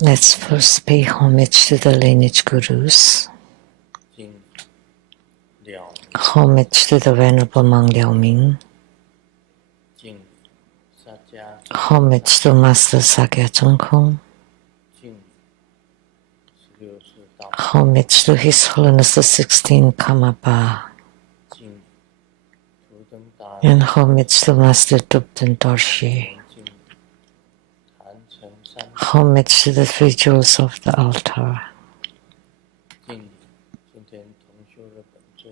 Let's first pay homage to the lineage gurus. Homage to the Venerable Monk Liao Ming. Homage to Master Sakya Chungkung. Homage to His Holiness the 16th Karmapa. And homage to Master Tupten Dorshi. Homage to the three jewels of the altar.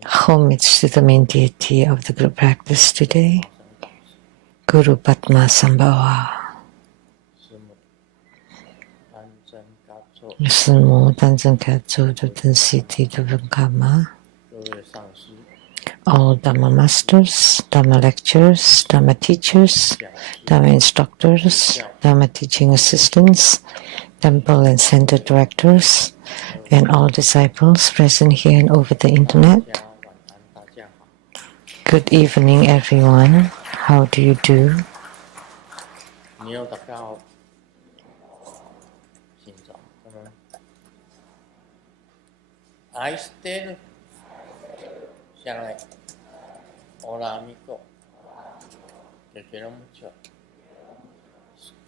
Homage to the main deity of the group practice today, Guru Padma Sambhava. Sunmu Tanzan Katsu Dutton Siti Duvankama. All Dhamma masters, Dhamma lecturers, Dhamma teachers, Dhamma instructors, Dhamma teaching assistants, temple and center directors, and all disciples present here and over the internet. Good evening, everyone. How do you do? Hola amigo, te quiero mucho.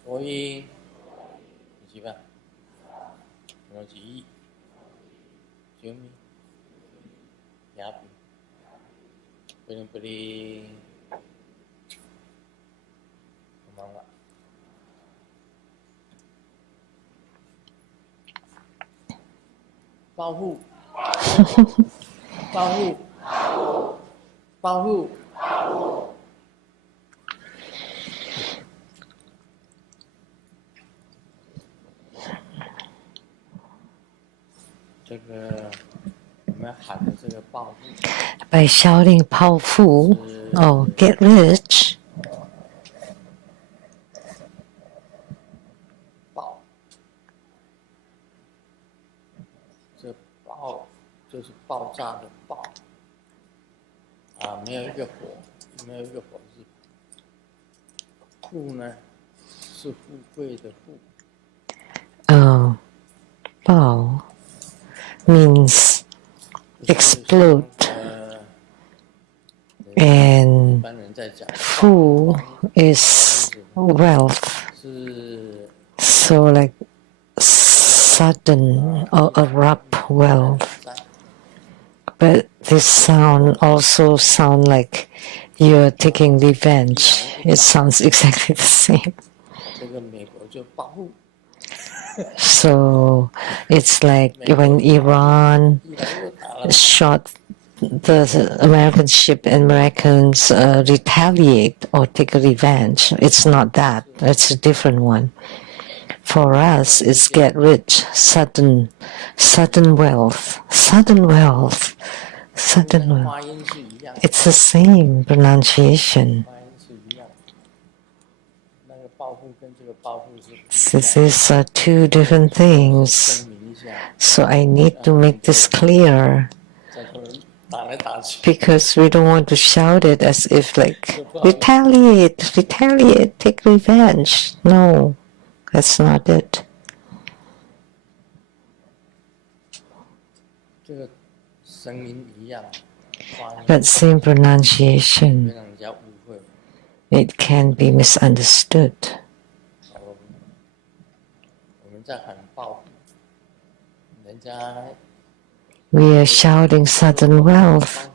Hoy, ¿qué Yumi, Yapi, Peri, Mama. Bao Hu, Bao Hu, Bao Hu. 这个我们喊的这个暴富 By shouting 暴富 oh get rich 暴这暴就是爆炸的爆啊没有一个火没有一个火字富呢是富贵的富 oh 爆 means explode and fu is wealth so like sudden or abrupt wealth but this sound also sound like you're taking revenge it sounds exactly the same so it's like when Iran shot the American ship and Americans retaliate or take a revenge. It's not that. It's a different one. For us, it's get rich, sudden wealth, sudden wealth. It's the same pronunciation. These are two different things. So I need to make this clear. Because we don't want to shout it as if like, retaliate, take revenge. No, that's not it. But same pronunciation, it can be misunderstood. We are shouting sudden wealth.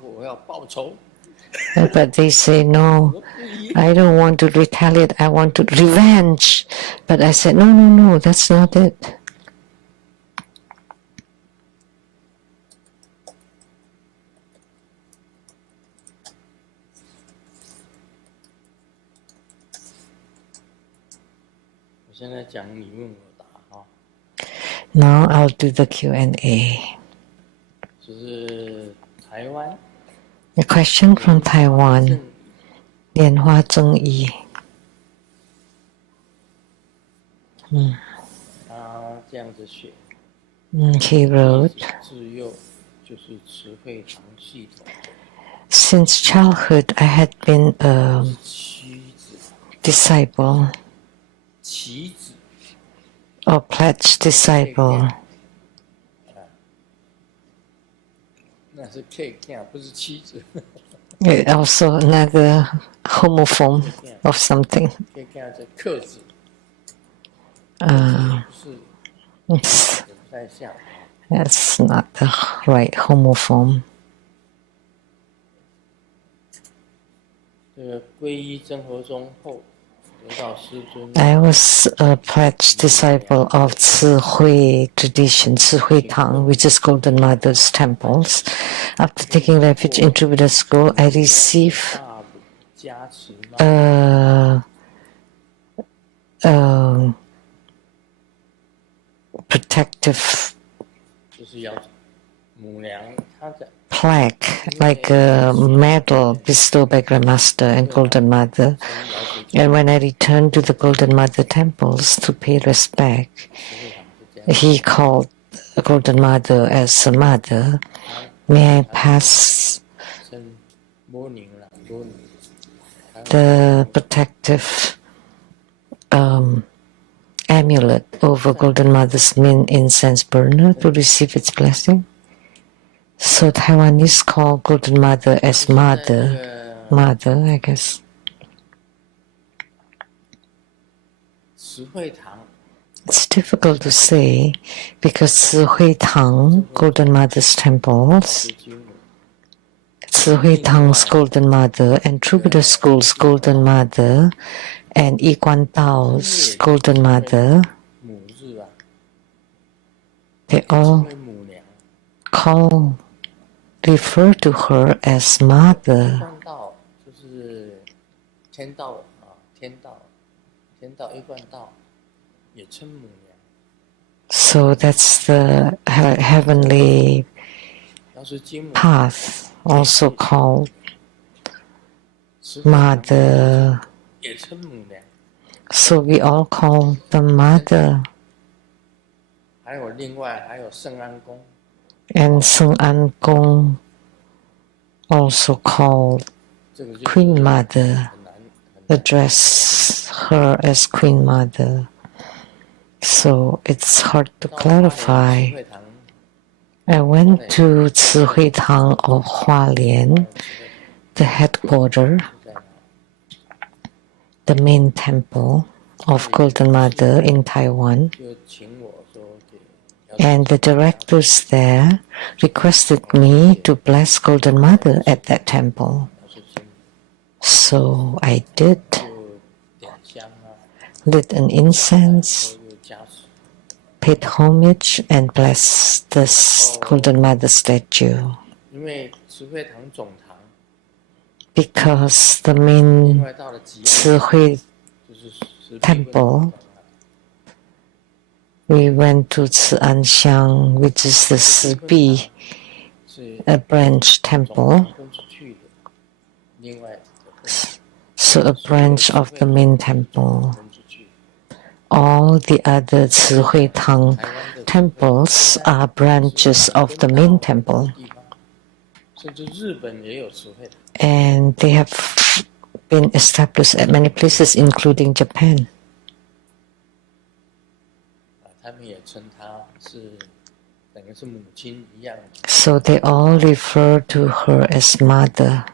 But they say, no, I don't want to retaliate, I want to revenge. But I said, no, that's not it. Now I'll do the Q&A. A question from Taiwan. Lianhua Zhengyi. He wrote, since childhood I had been a disciple or pledged disciple. 那是 K 干，不是妻子。Also another homophone of something. K 干是克子，不太像。That's not the right homophone. 这个皈依真佛宗后。I was a pledged disciple of Cihui tradition, Cihui Tang, which is Golden Mother's temples. After taking refuge in Buddha school, I received protective plaque, like a medal bestowed by Grandmaster and Golden Mother. And when I returned to the Golden Mother temples to pay respect, he called Golden Mother as a mother. May I pass the protective amulet over Golden Mother's mint incense burner to receive its blessing? So Taiwanese call Golden Mother as mother, I guess. It's difficult to say because Cihui Tang, Golden Mother's temples, Cihui Tang's Golden Mother, and True Buddha School's Golden Mother, and Yi Guan Dao's Golden Mother, they all refer to her as mother. So that's the heavenly path, also called mother. So we all call the mother. And Seng An Gong, also called Queen Mother, address her as Queen Mother. So it's hard to clarify. I went to Cihui Tang of Hualien, the headquarters, the main temple of Golden Mother in Taiwan. And the directors there requested me to bless Golden Mother at that temple. So I did. Lit an incense, paid homage, and blessed the Golden Mother statue. Because the main Cihui temple, we went to Ci'anxiang, which is the Sibi, a branch temple. So a branch of the main temple. All the other Cihui Tang temples are branches of the main temple. And they have been established at many places, including Japan. So they all refer to her as mother.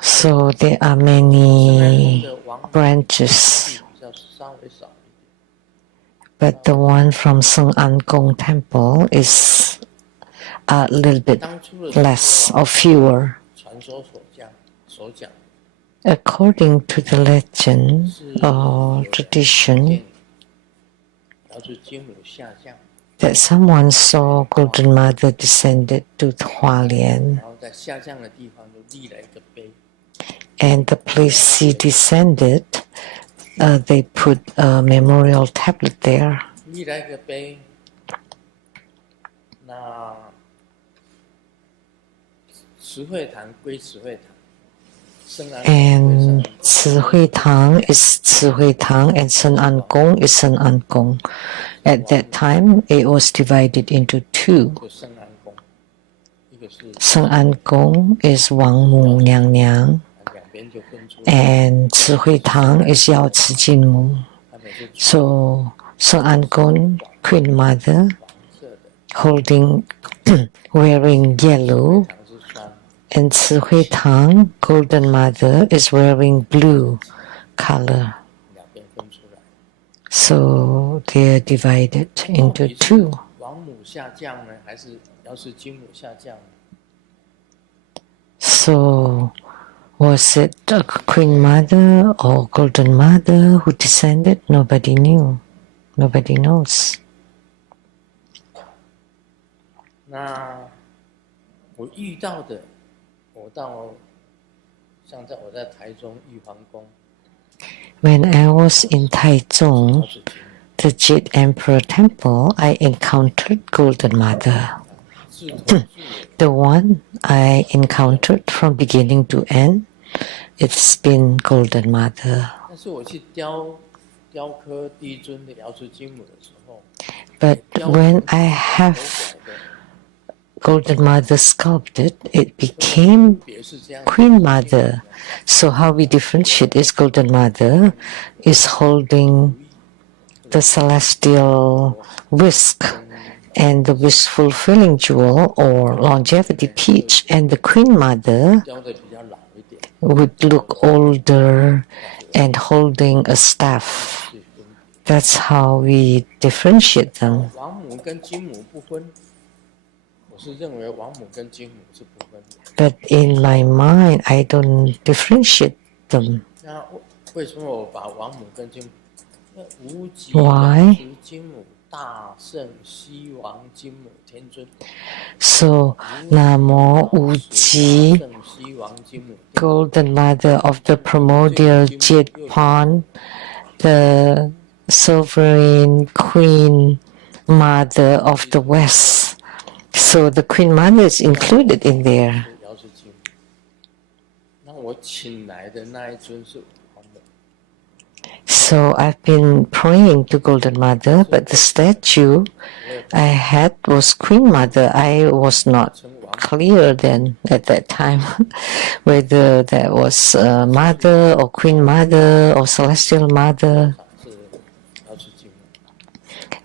So there are many branches, but the one from Seng An Gong Temple is a little bit less or fewer. According to the legend or tradition, that someone saw Golden Mother descended to Hualien, and the place she descended, they put a memorial tablet there. And Cihui Tang is Cihui Tang and Seng An Gong is Seng An Gong. At that time, it was divided into two. Seng An Gong is Wang Mu Niang Niang, and Ci Hui Tang is Yao Ci Jin Mu. So Seng An Gong, Queen Mother, holding, wearing yellow, and Ci Hui Tang, Golden Mother, is wearing blue color. So they are divided into two. So was it a Queen Mother or Golden Mother who descended? Nobody knew. Nobody knows. 那我遇到的，像我在台中玉皇宫。When I was in Taichung, the Jade Emperor Temple, I encountered Golden Mother. The one I encountered from beginning to end, it's been Golden Mother. But when I have Golden Mother sculpted, it became Queen Mother. So how we differentiate is Golden Mother is holding the celestial whisk and the wish fulfilling jewel or longevity peach, and the Queen Mother would look older and holding a staff. That's how we differentiate them. But in my mind, I don't differentiate them. Why? So, Namo Uji, Golden Mother of the primordial Jade Pond, the sovereign Queen Mother of the West. So the Queen Mother is included in there. So I've been praying to Golden Mother, but the statue I had was Queen Mother. I was not clear then at that time whether that was Mother or Queen Mother or Celestial Mother.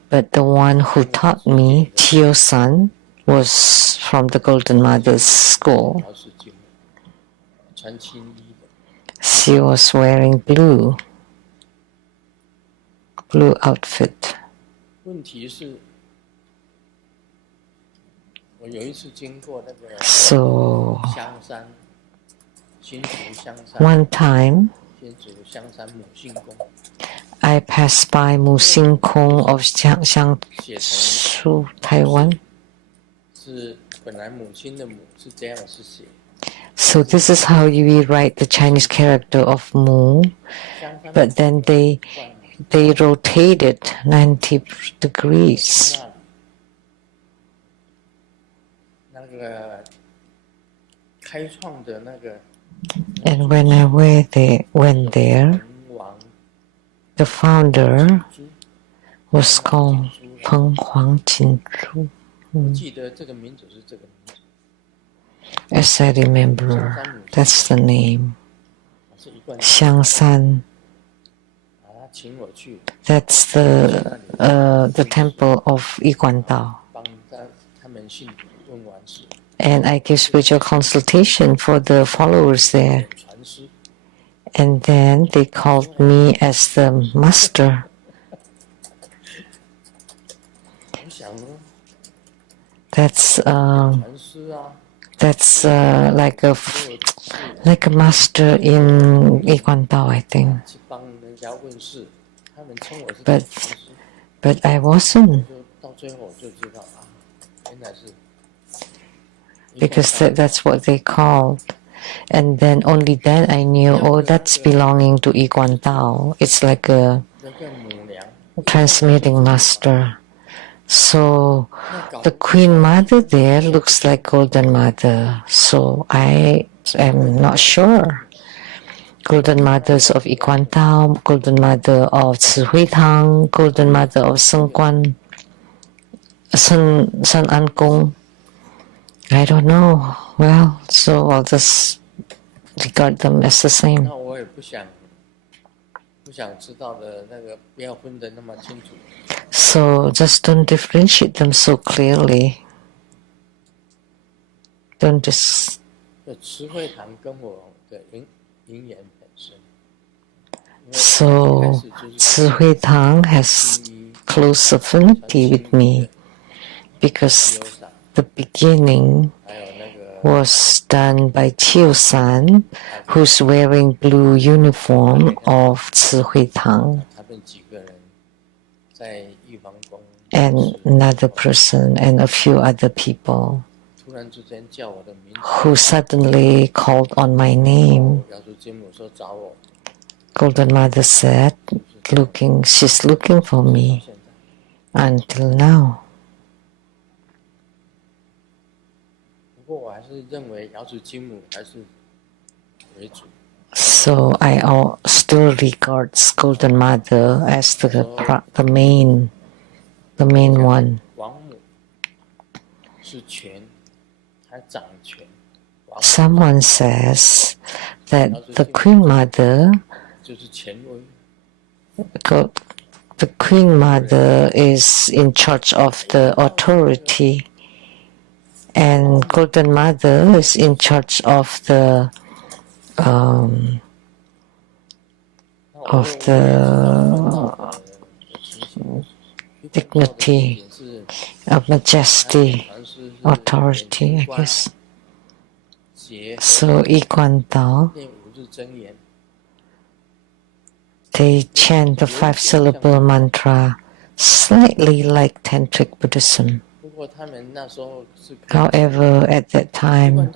But the one who taught me, Tio-san, was from the Golden Mother's school. She was wearing blue outfit. So one time I passed by Mu Xing Kong of Jiangsu, Taiwan. So this is how we write the Chinese character of Mu, but then they rotated 90 degrees. And when I went there, the founder was called Peng Huang Qinzhu. As I remember, that's the name. Xiangshan. That's the temple of Yiguandao. And I give spiritual consultation for the followers there. And then they called me as the master. That's like a master in Yiguandao, I think. But I wasn't. Because that's what they called. And then only then I knew, oh, that's belonging to Yiguandao. It's like a transmitting master. So the Queen Mother there looks like Golden Mother. So I am not sure. Golden Mothers of Yiguandao, Golden Mother of Ci Hui Tang, Golden Mother of Seng An Gong. I don't know. Well, so I'll just regard them as the same. 那我也不想知道的那个，不要分得那么清楚。So just don't differentiate them so clearly. Don't just. 慈惠堂跟我的因缘本身。So 慈惠堂 has close affinity with me because the beginning was done by Chiu-san, who's wearing blue uniform of 慈惠堂, and another person and a few other people who suddenly called on my name. Golden Mother said, she's looking for me until now. So I still regard Golden Mother as the main one. Someone says that the Queen Mother is in charge of the authority, and Golden Mother is in charge of the dignity, of majesty, authority, I guess. So Yi Kuan Tao, they chant the 5-syllable mantra slightly like Tantric Buddhism. However, at that time,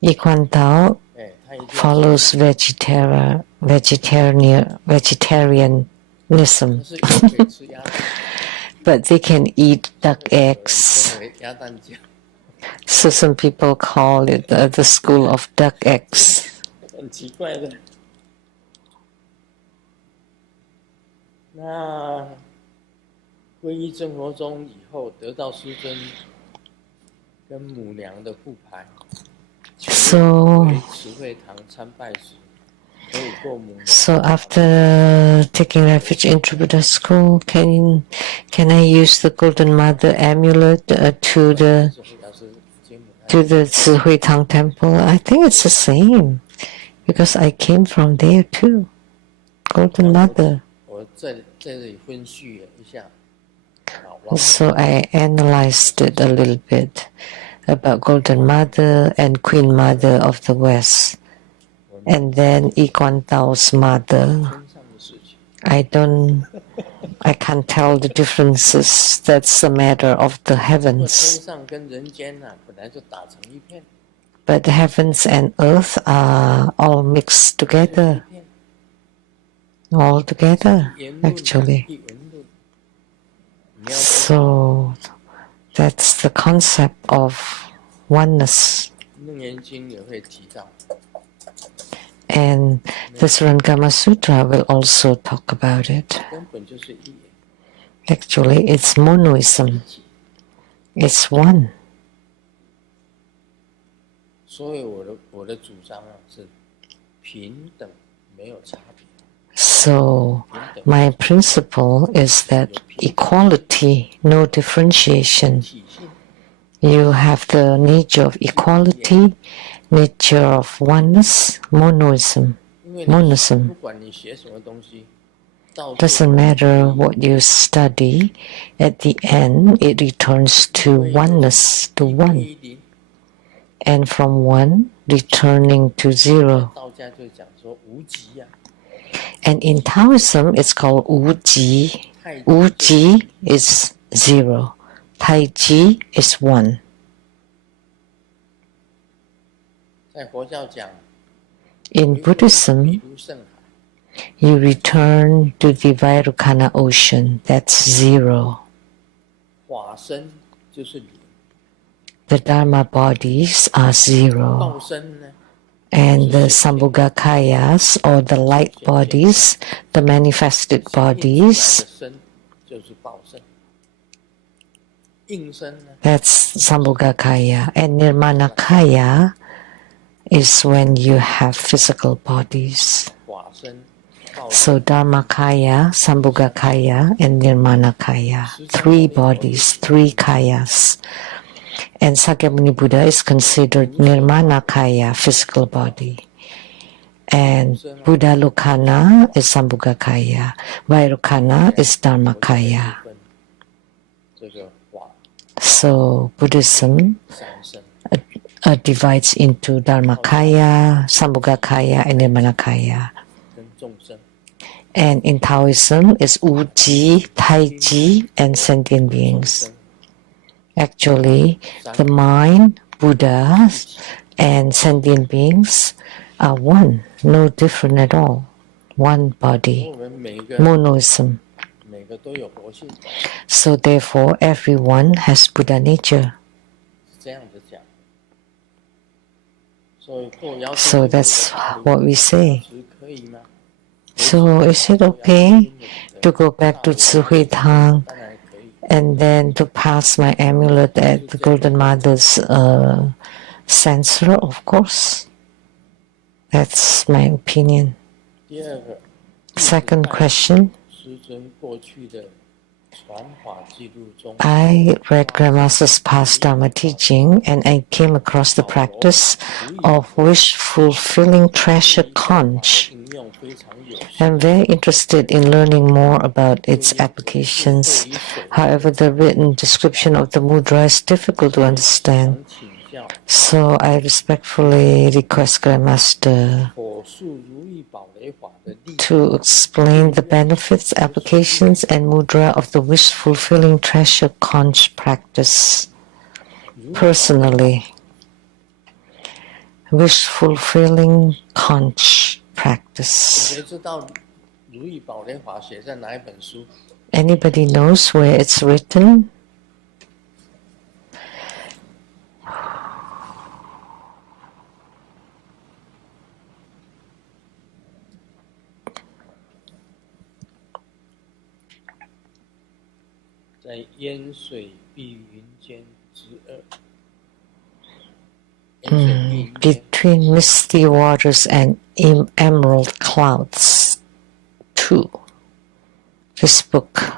Yi Kuan Tao follows vegetarianism. But they can eat duck eggs. So some people call it the school of duck eggs. 很奇怪的。那皈依真佛宗以后，得到师尊跟母娘的护牌，慈惠堂参拜时，可以过母娘。So after taking refuge in Buddha school, can I use the Golden Mother amulet to the Tzu Hui Tang temple? I think it's the same because I came from there too. Golden Mother. So I analyzed it a little bit about Golden Mother and Queen Mother of the West, and then Yi Kuan Tao's mother. I can't tell the differences. That's a matter of the heavens. But the heavens and earth are all mixed together. All together, actually. So that's the concept of oneness. And the Surangama Sutra will also talk about it. Actually, it's monoism. It's one. So my principle is that equality, no differentiation. You have the nature of equality, nature of oneness, monism. Doesn't matter what you study, at the end it returns to oneness, to one. And from one, returning to zero. And in Taoism, it's called Wu Ji. Wu Ji is zero. Tai Ji is one. In Buddhism, you return to the Vairukana ocean. That's zero. The Dharma bodies are zero. And the Sambhogakayas, or the light bodies, the manifested bodies, 应身呢， That's Sambhogakaya. And Nirmanakaya is when you have physical bodies. 法身、报 So 身、 Dharmakaya, Sambhogakaya, and Nirmanakaya. 3 bodies, 3 kayas. And Sakyamuni Buddha is considered Nirmanakaya, physical body. And Buddha Lokana is Sambhogakaya. Vairocana is Dharmakaya. 这个法 So Buddhism 三身， divides into Dharmakaya, Sambhogakaya, and Nirmanakaya. 跟众生， And in Taoism, it's Wuji, Taiji, and sentient 众 beings. 生 Actually, the mind, Buddha, and sentient beings are one, no different at all. One 我 body, 们每个 monism. 每个都有活性， So therefore, everyone has Buddha nature. 是这样子讲。所以过腰 So that's what we say. 可以吗？ So is it okay to go back to Tsuhui Tang 当然可以。 and then to pass my amulet at the Golden Mother's censer? Of course. That's my opinion. 第二个 Second question. 师尊过去的传法记录中， I read Grandmaster's past Dharma teaching and I came across the practice of wish-fulfilling treasure conch. 应用非常有效。 I'm very interested in learning more about its applications. However, the written description of the mudra is difficult to understand. 想请教 So I respectfully request Grandmaster 火树如意宝雷法的例 to explain the benefits, applications, and mudra of the wish-fulfilling treasure conch practice. Personally, wish-fulfilling conch practice. 谁知道如意宝雷法写在哪一本书？ Anybody knows where it's written? "在烟水碧云间之二。Between misty waters and emerald clouds. 2. This book,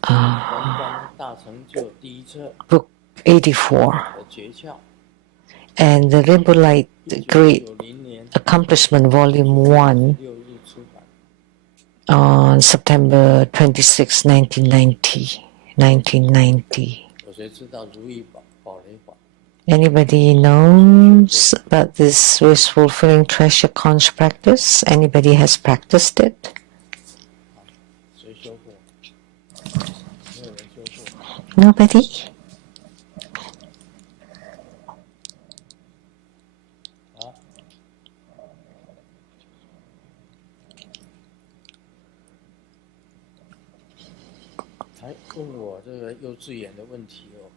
宏观大成就第一册 book 84. 的诀窍， And the Rimbolite Great 1990年 Accomplishment Volume 16日出版。 on September 26, 1990. 1990. 有谁知道如意宝雷法？ Anybody knows about this wish-fulfilling treasure conch practice? Anybody has practiced it? 谁修过？没有人修过。 Nobody? 啊？还问我这个幼稚园的问题哦，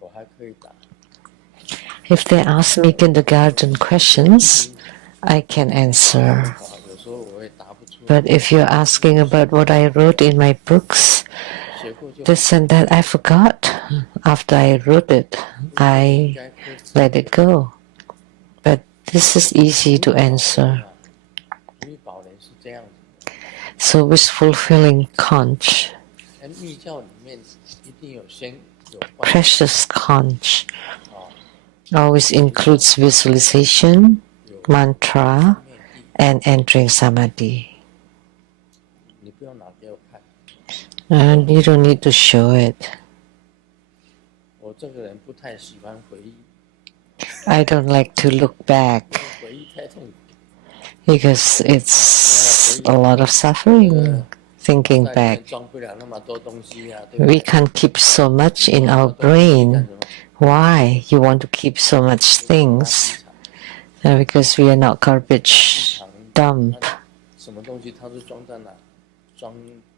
我还可以答。 If they ask me kindergarten questions, I can answer. 有时候我会答不出。 But if you're asking about what I wrote in my books, 写过就 this and that, I forgot. After I wrote it, I let it go. But this is easy to answer. 如意宝雷是这样子的， So wish-fulfilling conch, 在密教里面一定有先有关 precious conch, always includes visualization, mantra, and entering samadhi. 你不用拿给我看。 And you don't need to show it. 我这个人不太喜欢回忆， I don't like to look back 回忆太痛苦。 because it's a lot of suffering thinking 在里 back. 面装不了那么多东西啊，对不 We 对？ can't keep so much in our 干 brain. 什么？ Why you want to keep so much things? Because we are not garbage dump. 什么东西它是装在哪？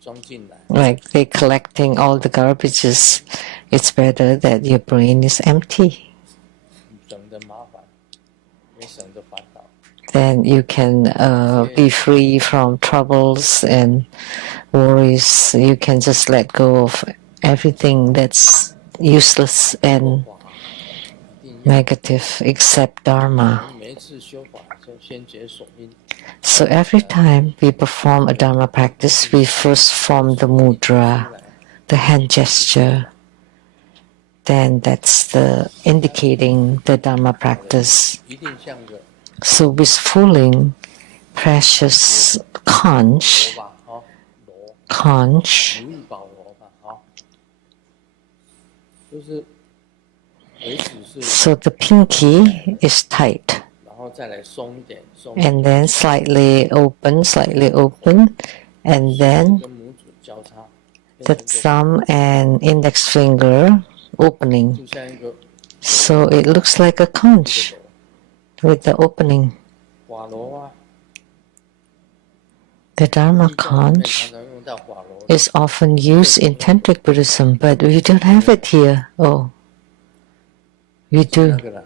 装进来。 Like they collecting all the garbages. It's better that your brain is empty. 省得麻烦，也省得烦恼。 Then you can be free from troubles and worries. You can just let go of everything that's useless and 一定要 negative except Dharma. 我们每一次修法的时候，先解手印， So every time we perform a Dharma practice, we first form the mudra, the hand gesture. Then that's the indicating the Dharma practice. 一定像个 So with fulling precious conch, 螺吧，螺 conch, 如意宝螺吧，就是尾指是， so the pinky is tight, 然后再来松一点，松， and then slightly open, and then 跟拇指交叉， the thumb and index finger opening. 就像一个 So it looks like a conch with the opening. 瓦螺啊， The Dharma 常 conch 常用到瓦螺， is often used in Tantric Buddhism, but we don't have it here. Oh, we 那 do 个啦，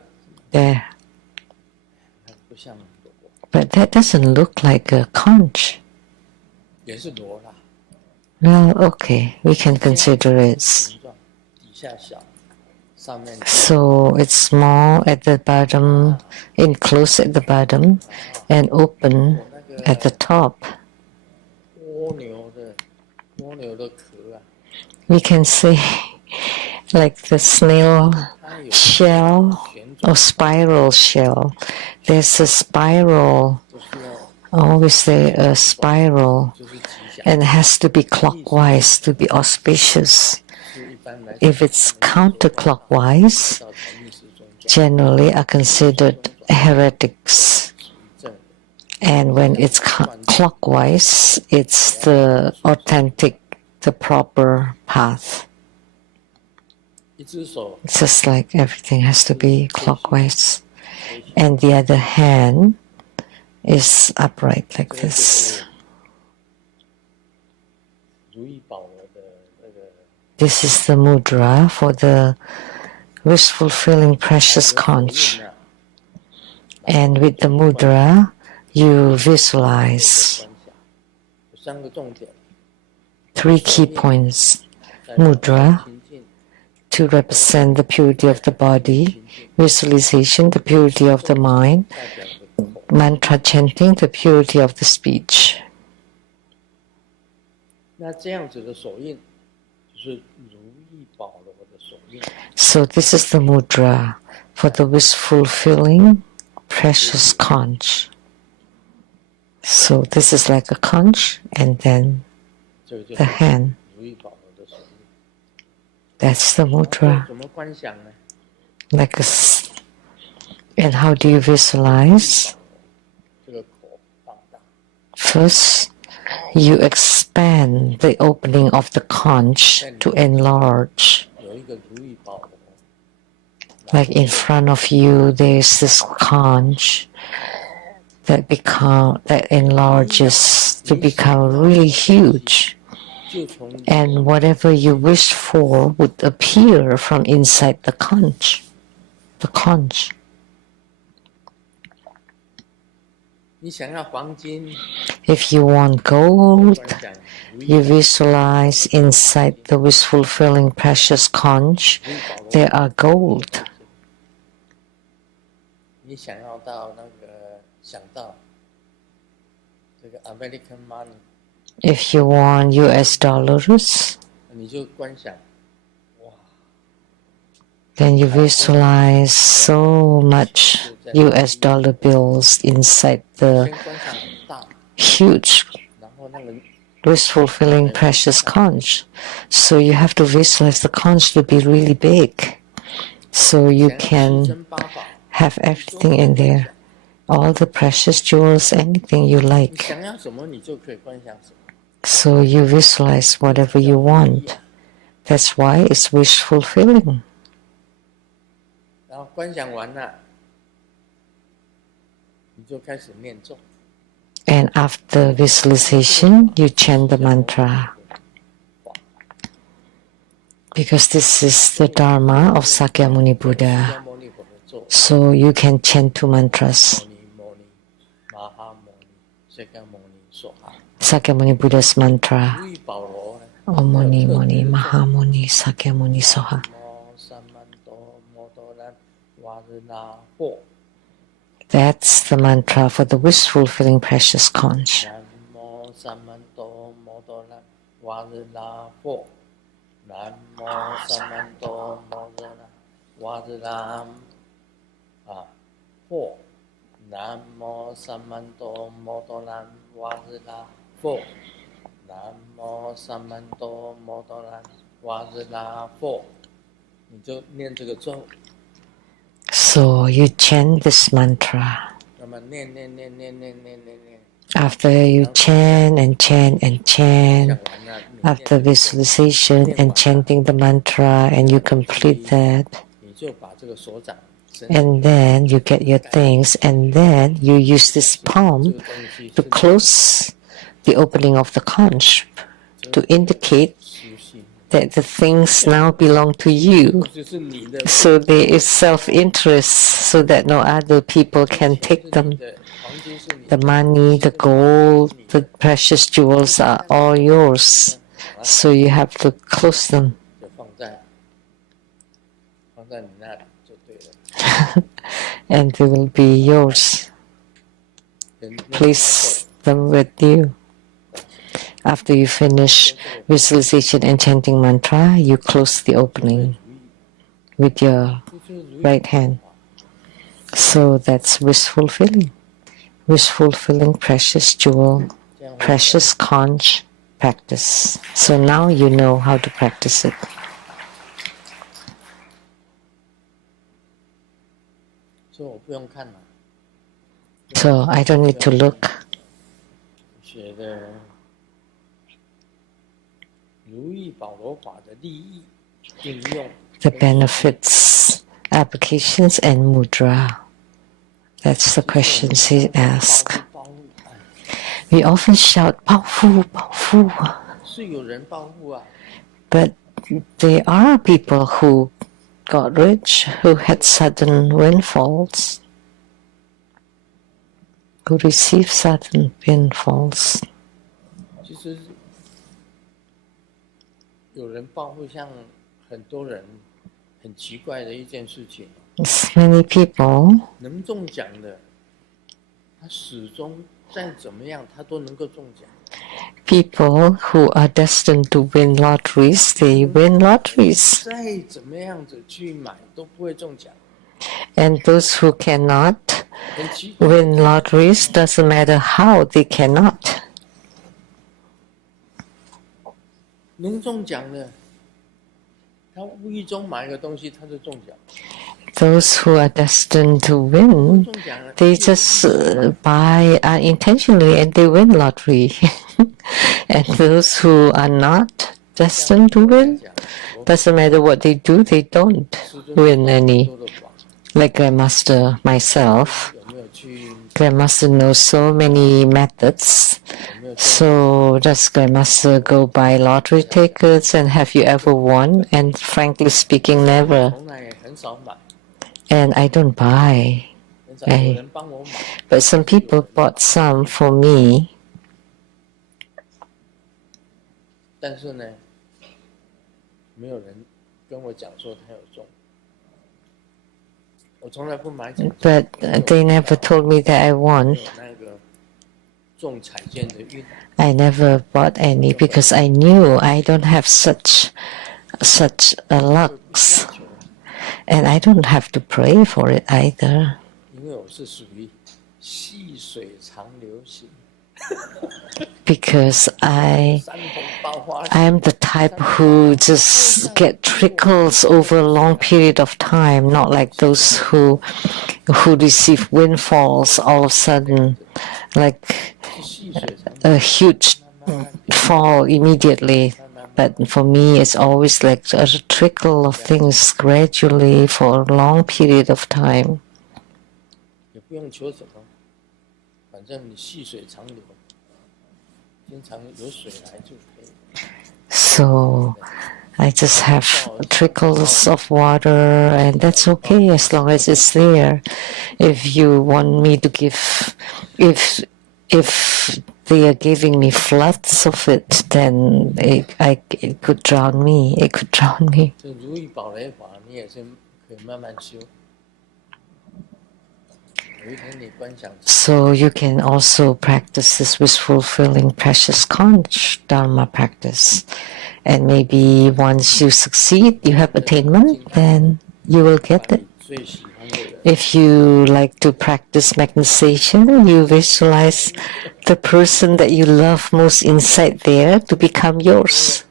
there. 不像螺， But that doesn't look like a conch. 也是螺啦， Well, okay, we can consider it. 形状，底下小，上面 So it's small at the bottom, enclosed at the bottom, and open at the top. 蜗牛的壳啊， We can say like the snail 它有 shell 旋 or 转， spiral shell. There's a spiral, 就是要 always say a spiral, 就是吉祥， and it has to be clockwise to be auspicious. 是一般来 If it's counterclockwise, 到禅意识中转， generally are considered heretics. 属于正的， And when it's clockwise, it's the authentic, the proper path. 一只手 It's just like everything has to be clockwise. And the other hand is upright like 这个就 this. 是如意宝螺的那个 This is the mudra for the wish fulfilling precious 手 conch. 印啊， And with the mudra, you 这 visualize 个观想，有三个重点， three key points. 在 Mudra 清净， to represent the purity of the body, visualization, the purity of the mind, 代表的口， mantra chanting, the purity of the speech. 那这样子的手印就是如意宝螺的手印， So this is the mudra for the wish fulfilling precious conch. So this is like a conch and then 这个就 the 是 hand. 如意宝螺的手印。 That's the 然后 mudra. 怎么观想呢？ Like and how do you visualize? 这个口放大， First, you expand the opening of the conch to enlarge. 有一个如意宝螺， Like in front of you, there's this conch that enlarges to become really huge. 就从 And whatever you wish for would appear from inside the conch. The conch. 你想要黄金， If you want gold, 观想如意 you visualize inside the wish fulfilling precious conch, 如意宝螺 there are gold. 你想要到那个想到这个 American money， If you want US dollars, 你就观想，哇， then you visualize so much US dollar bills inside 先 the 观想很大， huge, 然后那个 wish fulfilling precious conch. So you have to visualize the conch to be really big. So you 想要七 can 珍八宝， have everything in there. All the precious jewels, anything you 你 like. 想要什么，你就可以观想什么。 So you visualize whatever you want. That's why it's wish fulfilling. 然后观想完了，你就开始念咒。 And after visualization, you chant the mantra. Because this is the Dharma of Sakyamuni Buddha. 摩尼佛的咒， So you can chant two mantras. 摩尼、玛哈摩尼、释迦摩尼、梭哈。 Sakyamuni Buddha's mantra. 如意宝螺呢？ Om Mani Mani Mahamuni Sakyamuni Soha. 摩日那惑。 That's the mantra for the wish-fulfilling precious conch. 南无三曼多摩多那瓦日那惑。南无三曼多摩多那瓦日那惑。南无三曼多摩多那瓦日那惑。南无三曼多摩多那瓦日那惑。你就念这个咒。 So you chant this mantra. 那么念。 After you chant and chant and chant, after visualization and chanting the mantra, and you complete that, 你就把这个手掌 and then you get your things, and then you use this palm to close the opening of the conch to indicate that the things now belong to you. So there is self-interest so that no other people can take them. The money, the gold, the precious jewels are all yours. So you have to close them. And they will be yours. Place them with you. After you finish visualization and chanting mantra, you close the opening with your right hand. So that's wish fulfilling. Wish fulfilling precious jewel, precious conch practice. So now you know how to practice it. So I don't need to look. The benefits, applications, and mudra. That's the questions he asked. We often shout, 保护,保护. But there are people who got rich, who had sudden windfalls, who received sudden windfalls. Many people, people who are destined to win lotteries, they win lotteries. And those who cannot win lotteries, doesn't matter how, they cannot. Those who are destined to win, they just buy unintentionally and they win lottery. And those who are not destined to win, doesn't matter what they do, they don't win any. Like Grandmaster myself, Grandmaster knows so many methods. So does Grandmaster go buy lottery tickets, and have you ever won? And frankly speaking, never. And I don't buy. But some people bought some for me. But they never told me that I won. I never bought any because I knew I don't have such a lucks. And I don't have to pray for it either. Because I am the type who just get trickles over a long period of time, not like those who receive windfalls all of a sudden, like a huge fall immediately. But for me, it's always like a trickle of things gradually for a long period of time. So I just have trickles of water, and that's okay as long as it's there. If you want me to give, if they are giving me floods of it, then it could drown me. It could drown me. So you can also practice this with fulfilling precious conch Dharma practice. And maybe once you succeed, you have attainment, then you will get it. If you like to practice magnetization, you visualize the person that you love most inside there to become yours.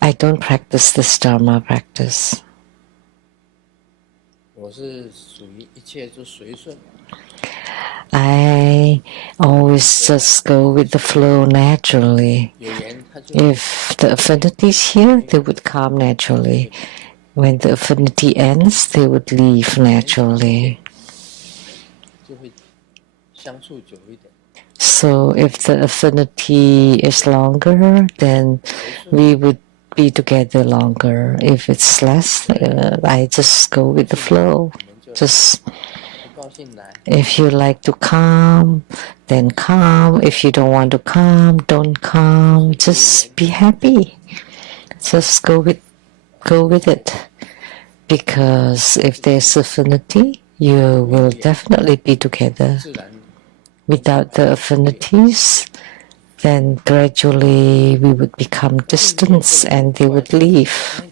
I don't practice this Dharma practice. I always just go with the flow naturally. If the affinity is here, they would come naturally. When the affinity ends, they would leave naturally. So if the affinity is longer, then we would be together longer. If it's less, I just go with the flow. Just if you like to come, then come. If you don't want to come, don't come. Just be happy. Just go with it. Because if there's affinity, you will definitely be together. Without the affinities, then gradually we would become distant and they would leave.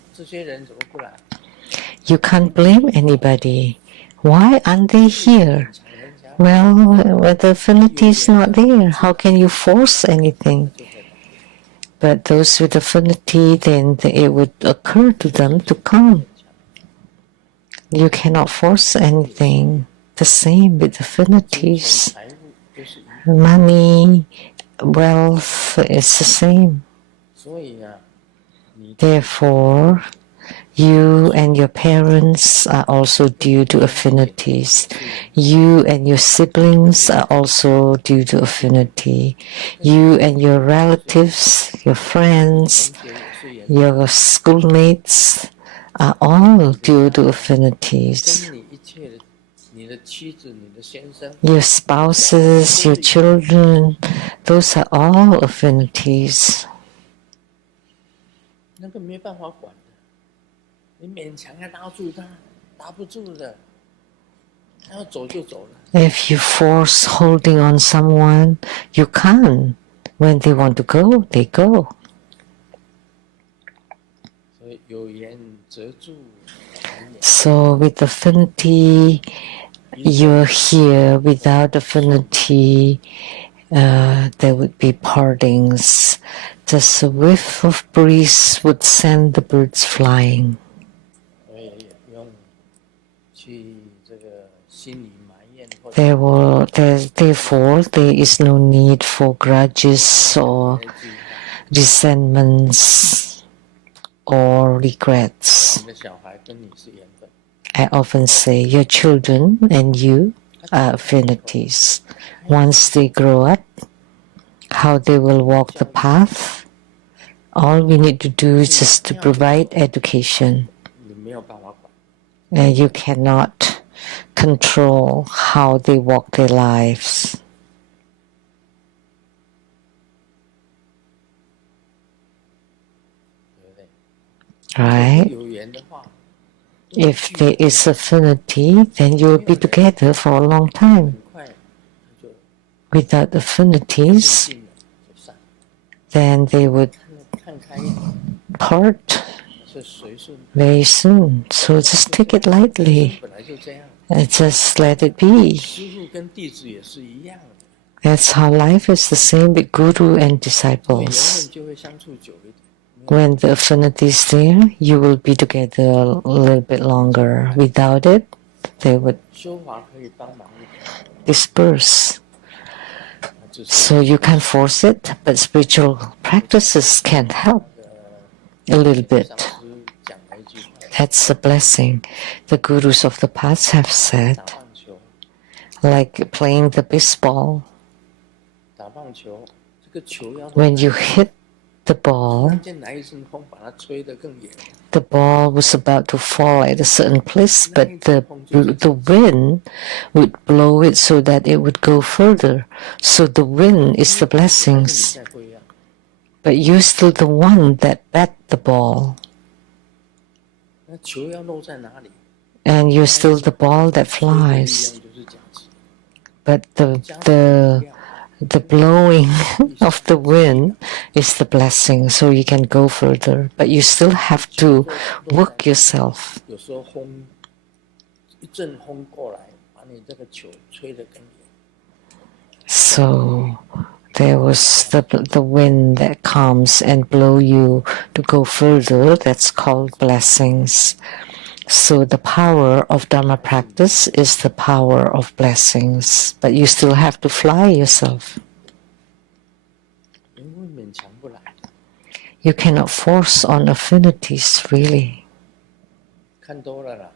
You can't blame anybody. Why aren't they here? Well, when the affinity is not there, how can you force anything? But those with affinity, then it would occur to them to come. You cannot force anything. The same with affinities. Money, wealth is the same. Therefore, you and your parents are also due to affinities. You and your siblings are also due to affinity. You and your relatives, your friends, your schoolmates are all due to affinities. Your spouses, your children, those are all affinities. If you force holding on someone, you can't. When they want to go, they go. So with affinity, you're here. Without affinity, there would be partings. Just a whiff of breeze would send the birds flying. Therefore, there is no need for grudges or resentments or regrets. I often say your children and you are affinities. Once they grow up, how they will walk the path, all we need to do is just to provide education. And you cannot control how they walk their lives. Right? If there is affinity, then you'll be together for a long time. Without affinities, then they would part very soon. So just take it lightly and just let it be. That's how life is, the same with guru and disciples. When the affinity is there, you will be together a little bit longer. Without it, they would disperse. So you can't force it, but spiritual practices can help a little bit. That's a blessing. The gurus of the past have said, like playing the baseball. When you hit the ball was about to fall at a certain place, but the wind would blow it so that it would go further. So the wind is the blessings, but you're still the one that bat the ball. 那球要落在哪里？ and you're still the ball that 吹的力量 flies. 就是加持， But 加持的力量 the blowing of the wind is the blessing, so you can go further. But you still have to work yourself. 有时候风一阵风过来，把你这个球吹得更远。 So there was the wind that comes and blow you to go further. That's called blessings. So the power of Dharma practice is the power of blessings. But you still have to fly yourself. 因为勉强不来。 You cannot force on affinities, really. 看多了啦，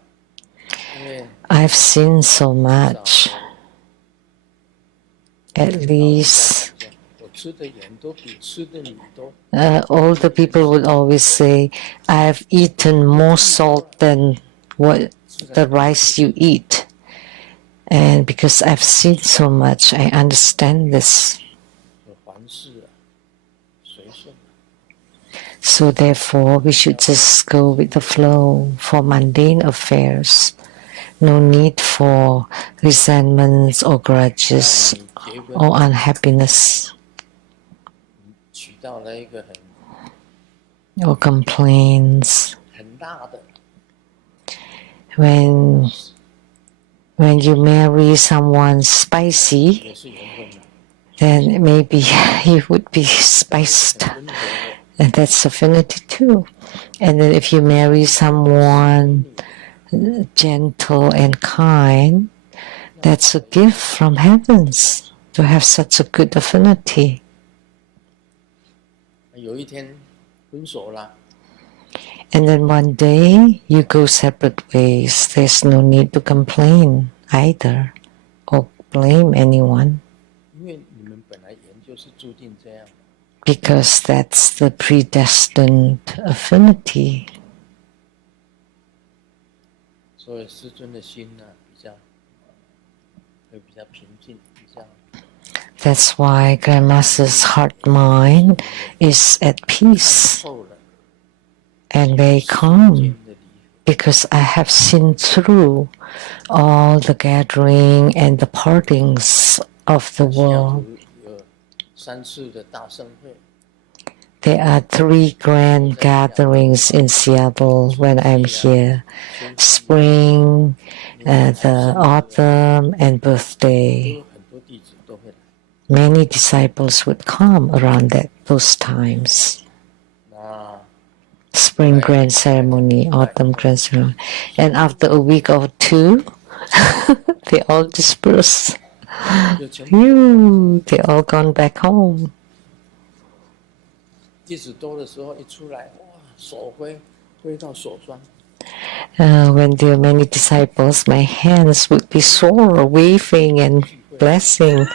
因为 I've seen so much. At least 我吃的盐都比吃的米多。 older people would always say, I've eaten more salt than what the rice you eat. And because I've seen so much, I understand this. 凡事啊，随顺。 So therefore, we should just go with the flow for mundane affairs. No need for resentments or grudges or unhappiness 娶到了一个 or complaints. 很大的， When you marry someone spicy, 也是缘分的。 then maybe you would be spiced. 很温和的， And that's affinity too. And then if you marry someone gentle and kind, that's a gift from heavens to have such a good affinity. 有一天分手了， And then one day you go separate ways. There's no need to complain either or blame anyone, 因为你们本来缘就是注定这样。 because that's the predestined affinity. 所以师尊的心呢，会比较平静，比较。 That's why Grandmaster's heart mind is at peace 透了 and very 间 calm, 的离合， because I have seen through all the gathering and the partings of the 西雅 world. 图有3次的大盛会， There are 3 grand gatherings in Seattle when I'm here. Spring, the autumn, and 都 birthday. 有很多弟子都会来。 Many disciples would come around those times. 那 Spring grand ceremony, autumn grand ceremony. And after a week or 2, they all disperse. 就全部 Phew, they all gone back home. 弟子多的时候一出来，哇，手挥到手酸。 When there are many disciples, my hands would be sore, waving and blessing.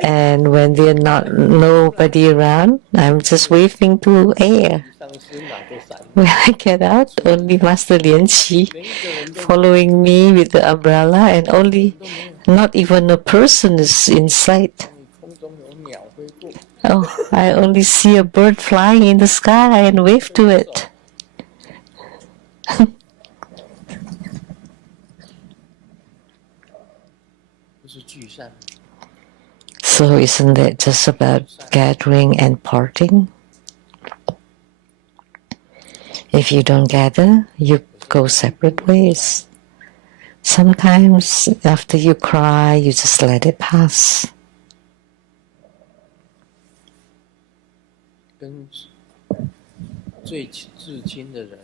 And when there are nobody around, I'm just waving to air. 上师哪都闪， When I get out, only Master Lian Qi 每一个人都 following me with the umbrella, and only not even a person is in sight. 空中有鸟飞过， Oh, I only see a bird flying in the sky and wave to it. 就是聚散。 So isn't it just about gathering and parting? If you don't gather, you go separate ways. Sometimes after you cry, you just let it pass. 跟最至亲的人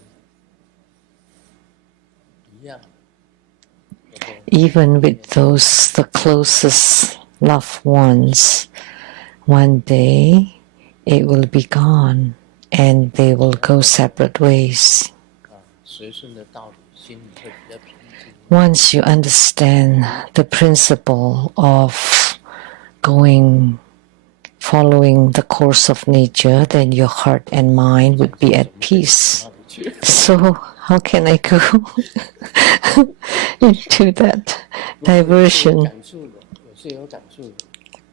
一样。 Even with the closest loved ones, one day it will be gone and they will go separate ways. 随顺的道理，心里会比较平静。 Once you understand the principle of following the course of nature, then your heart and mind would be at peace. So how can I go into that diversion? 感触的，我是有感触的，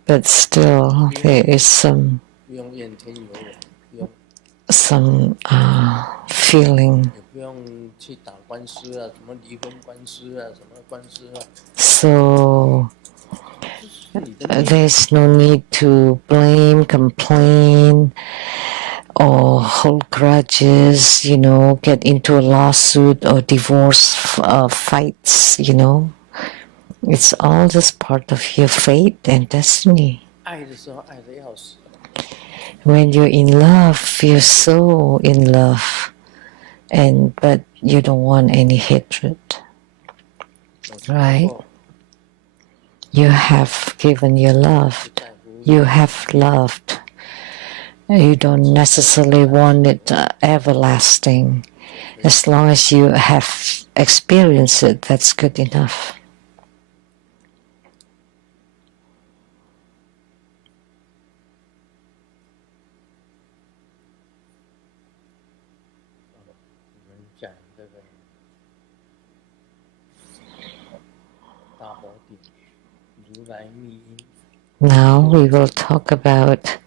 But still, there is some 不用怨天尤人，不用 some feeling. 也不用去打官司啊，什么离婚官司啊，什么官司啊。So 这是你的命。 there's no need to blame, complain, or hold grudges, get into a lawsuit or divorce fights, It's all just part of your fate and destiny. 爱的时候爱得要死， When you're in love, you're so in love, but you don't want any hatred, right? You have given your love. You have loved. You don't necessarily want it everlasting. As long as you have experienced it, that's good enough. 我们讲这个大宝典，如来密因。 Now we will talk about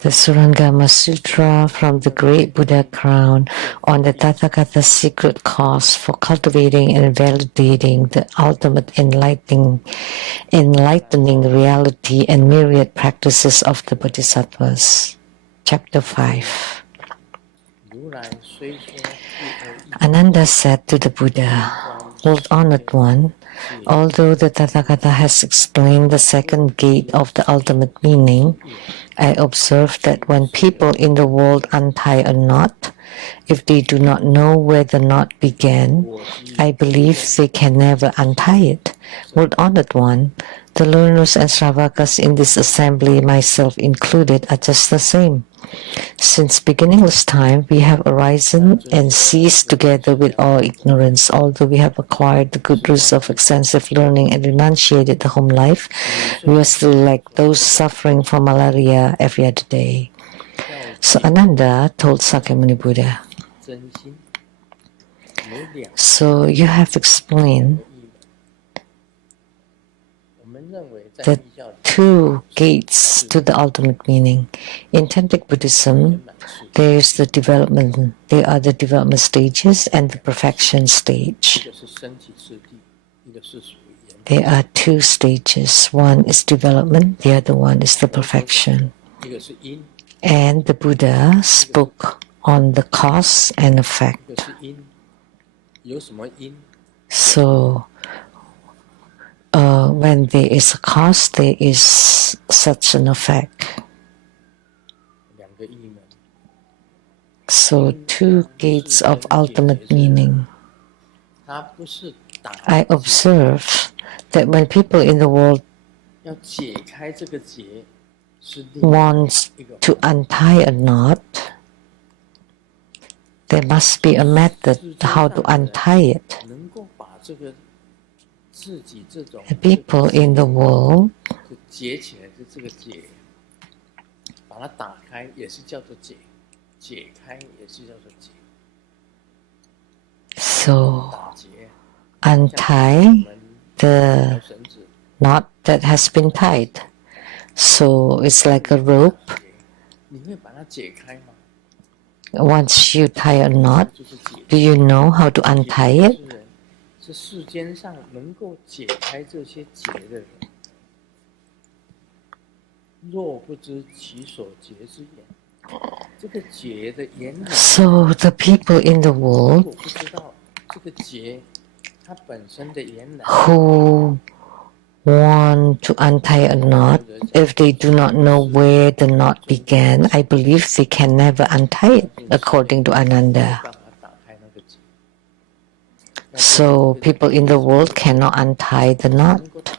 the Surangama Sutra from the Great Buddha Crown on the Tathagata's secret cause for cultivating and validating the ultimate enlightening reality and myriad practices of the Bodhisattvas. Chapter 5. Ananda said to the Buddha, Lord Honored One, although the Tathagata has explained the second gate of the ultimate meaning, I observe that when people in the world untie a knot, if they do not know where the knot began, I believe they can never untie it. Lord Honored One, the learners and Shravakas in this assembly, myself included, are just the same. Since beginningless time, we have arisen and ceased together with all ignorance. Although we have acquired the good roots of extensive learning and renunciated the home life, we are still like those suffering from malaria every other day. So Ananda told Sakyamuni Buddha, so you have explained the two gates to the ultimate meaning. In Tantric Buddhism, there is the development. There are the development stages and the perfection stage. There are two stages. One is development, the other one is the perfection. And the Buddha spoke on the cause and effect. So, when there is a cause, there is such an effect. So, two gates of ultimate meaning. I observe that when people in the world want to untie a knot, there must be a method how to untie it. The people in the world so untie the knot that has been tied. So it's like a rope. Once you tie a knot, do you know how to untie it? So the people in the world who want to untie a knot, if they do not know where the knot began, I believe they can never untie it, according to Ananda. So people in the world cannot untie the knot,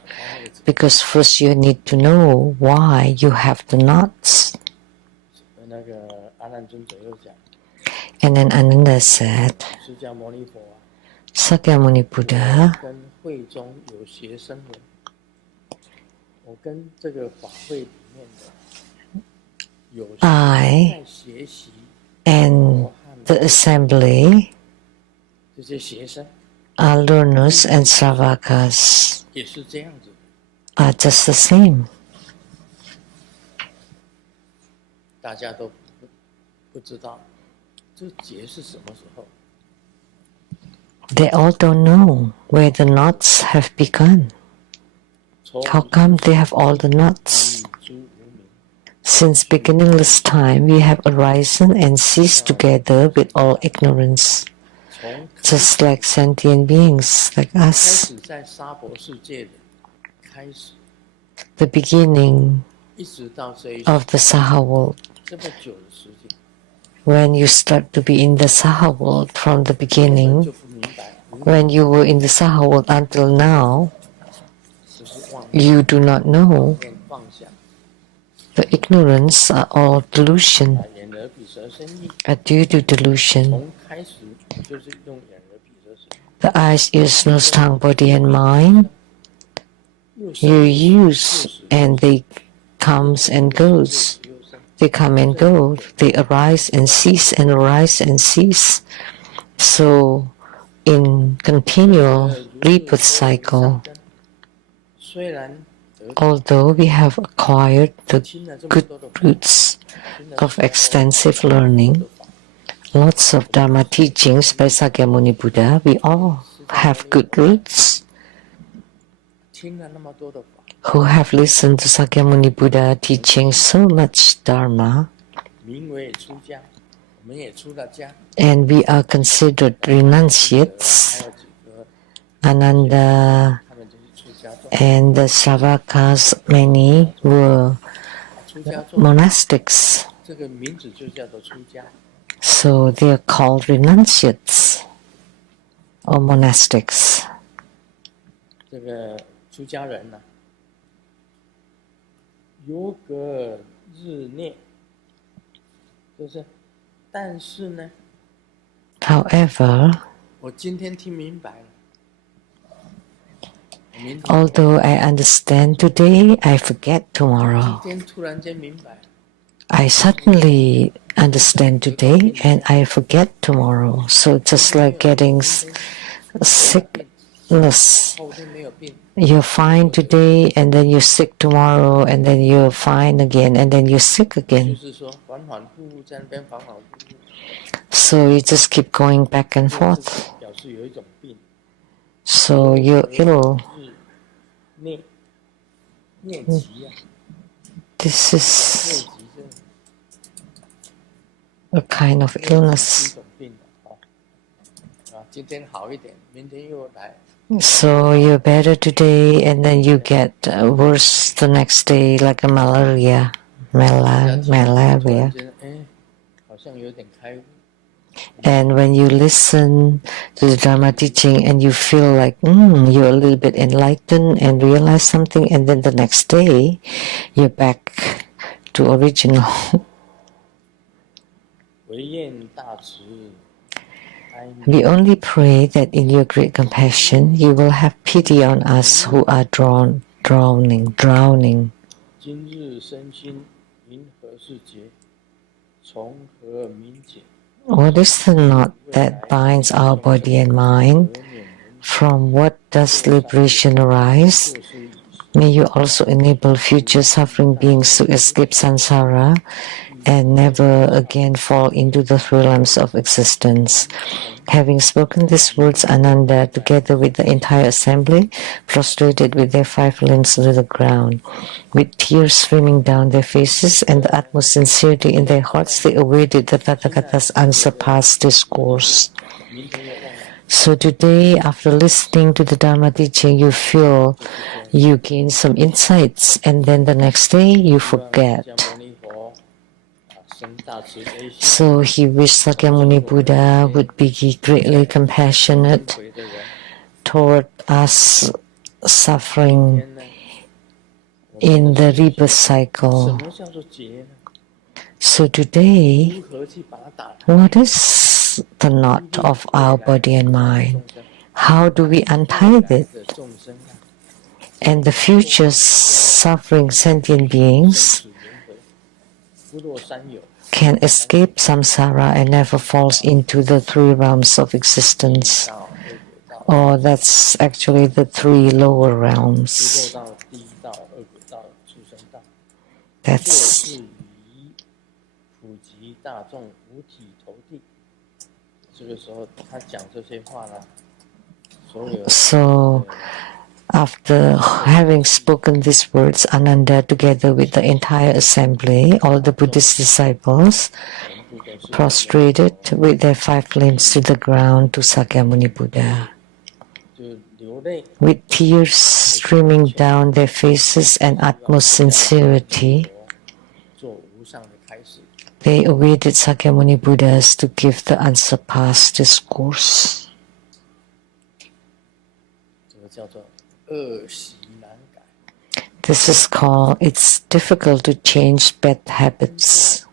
because first you need to know why you have the knots. And then Ananda said, Sakyamuni Buddha, I and the assembly are learners and Sravakas are just the same. 不知道这结是什么时候。 They all don't know where the knots have begun. How come they have all the knots? Since beginningless time, we have arisen and ceased together with all ignorance, just like sentient beings like us. The beginning of the Saha world. When you start to be in the Saha world from the beginning, when you were in the Saha world until now, you do not know. The ignorance are all delusion, are due to delusion. The eyes, ears, nose, tongue, body and mind, you use and they comes and goes. They come and go. They arise and cease and arise and cease. So in continual rebirth cycle, although we have acquired the good roots of extensive learning, lots of Dharma teachings by Sakyamuni Buddha, we all have good roots. Who have listened to Sakyamuni Buddha teaching so much Dharma, and we are considered renunciates. Ananda and the Sravakas, many were monastics. So they are called renunciates or monastics. 这个出家人呢，有个日念，就是，但是呢 However, 我今天听明白了。 although I understand today, I forget tomorrow. 今天突然间明白。 I suddenly understand today and I forget tomorrow. So just like getting sickness, you're fine today and then you're sick tomorrow and then you're fine again and then you're sick again. So you just keep going back and forth. So you're ill. This is a kind of illness. So you're better today and then you get worse the next day, like a malaria. And when you listen to the Dharma teaching and you feel like you're a little bit enlightened and realize something, and then the next day you're back to original. We only pray that in your great compassion you will have pity on us who are drowning. What is the knot that binds our body and mind? From what does liberation arise? May you also enable future suffering beings to escape samsara and never again fall into the realms of existence. Having spoken these words, Ananda, together with the entire assembly, prostrated with their 5 limbs to the ground. With tears streaming down their faces and the utmost sincerity in their hearts, they awaited the Tathagata's unsurpassed discourse. So today, after listening to the Dharma teaching, you feel you gain some insights, and then the next day you forget. So he wished Sakyamuni Buddha would be greatly compassionate toward us suffering in the rebirth cycle. So today, what is the knot of our body and mind? How do we untie it? And the future suffering sentient beings can escape samsara and never falls into the 3 realms of existence. Or that's actually the 3 lower realms. 大众五体投地。这个时候他讲这些话呢，所有 So after having spoken these words, Ananda, together with the entire assembly, all the Buddhist disciples, prostrated with their 5 limbs to the ground to Sakyamuni Buddha. With tears streaming down their faces and utmost sincerity, they awaited Sakyamuni Buddhas to give the unsurpassed discourse. This is called, it's difficult to change bad habits.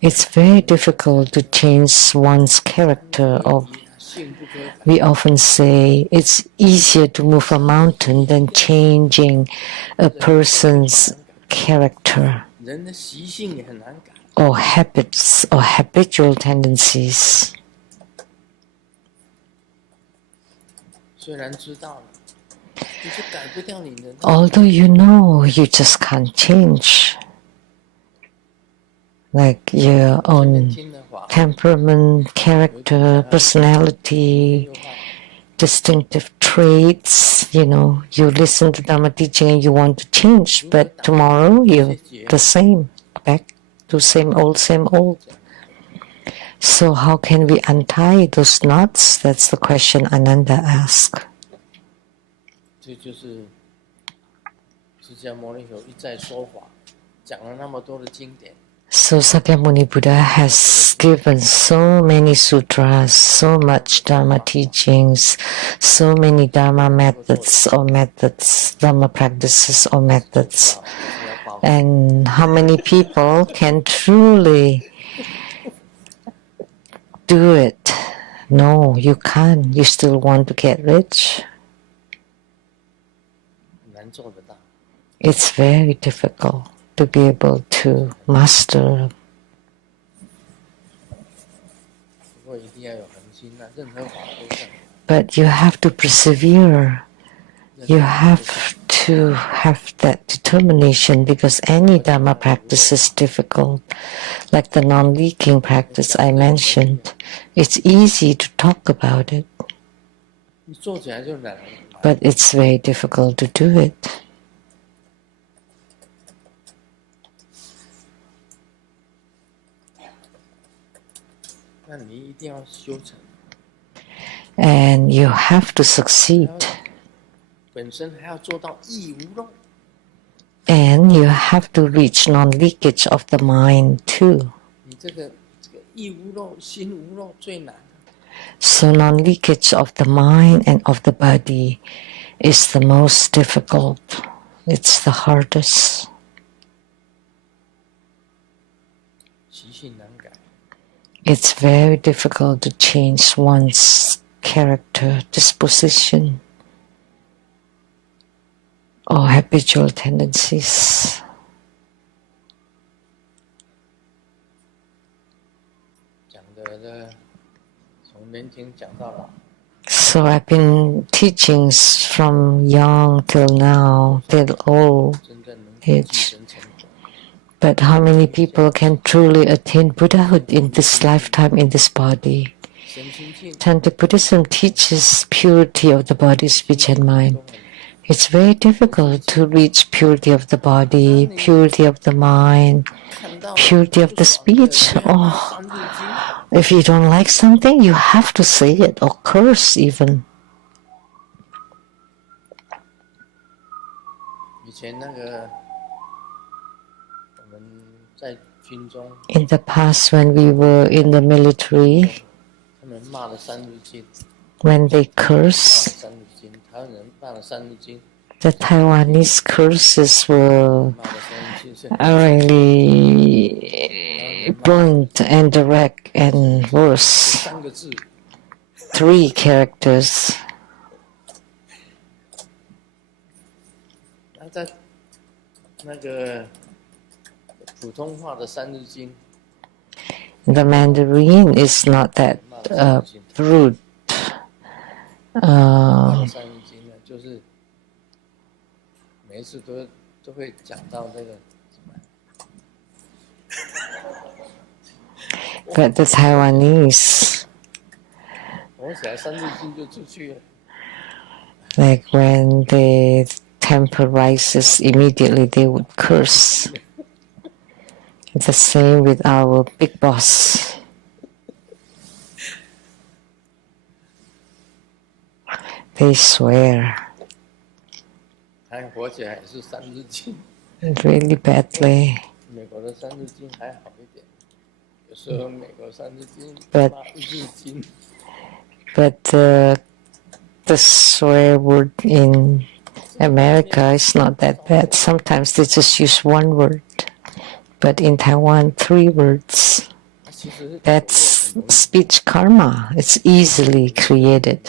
It's very difficult to change one's character. We often say it's easier to move a mountain than changing a person's character or habits or habitual tendencies. Although you know, you just can't change. Like your own temperament, character, personality, distinctive traits, you know, you listen to Dharma teaching and you want to change, but tomorrow you're the same, back to same old, same old. So how can we untie those knots? That's the question Ananda asked. So Sakyamuni Buddha has given so many sutras, so much Dharma teachings, so many Dharma methods, Dharma practices or methods. And how many people can truly do it? No, you can't. You still want to get rich. It's very difficult to be able to master. But you have to persevere. You have to have that determination because any Dharma practice is difficult. Like the non-leaking practice I mentioned, it's easy to talk about it, but it's very difficult to do it. And you have to succeed. And you have to reach non-leakage of the mind too. So non-leakage of the mind and of the body is the most difficult. It's the hardest. It's very difficult to change one's character, disposition, or habitual tendencies. So I've been teaching from young till now, till old age. But how many people can truly attain Buddhahood in this lifetime, in this body? Tantric Buddhism teaches purity of the body, speech and mind. It's very difficult to reach purity of the body, purity of the mind, purity of the speech. Oh, if you don't like something, you have to say it or curse even. In the past, when we were in the military, when they curse, the Taiwanese curses were really blunt and direct and worse. 3 characters. The Mandarin is not that rude. But the Taiwanese, 我起来三字经就出去了。 like when the temper rises, immediately they would curse. It's the same with our big boss. They swear 还火起来也是三字经， really badly. 美国的三字经还好一点，有时候美国三字经 But 骂日经， but the swear word in America is not that bad. Sometimes they just use one word, but in Taiwan, 3 words. 其实 That's speech karma. It's easily created.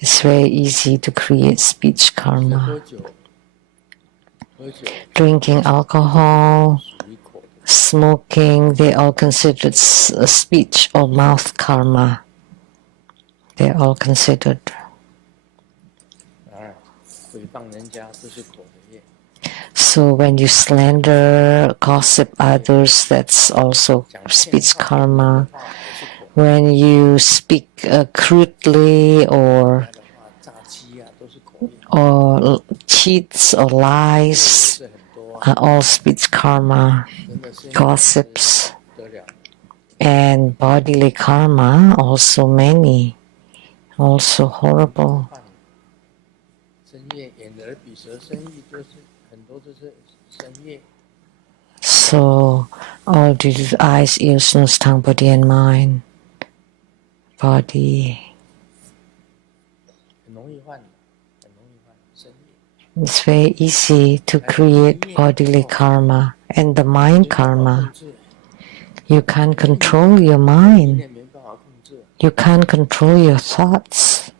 It's very easy to create speech 喝 karma. 酒，喝酒 Drinking alcohol, 属于口的， smoking, they all considered speech or mouth karma. They're all considered. 啊，诽谤人家这是口的业， So when you slander, gossip others, that's also 讲骗 speech 话 karma. 话也是口， When you speak crudely 人 or 家的话诈欺啊都是口业， cheats or 也 lies 是很多， are all speech karma, 人的声音 gossips, 不得了， and bodily karma also many, also horrible. 身业眼耳鼻舌身意都是很多都是身业， So all these eyes, ears, nose, tongue, body, and mind, body. 很容易犯，很容易犯身业。 It's very easy to create bodily karma and the mind karma. You can't control your mind. 没办法控制。 You can't control your thoughts.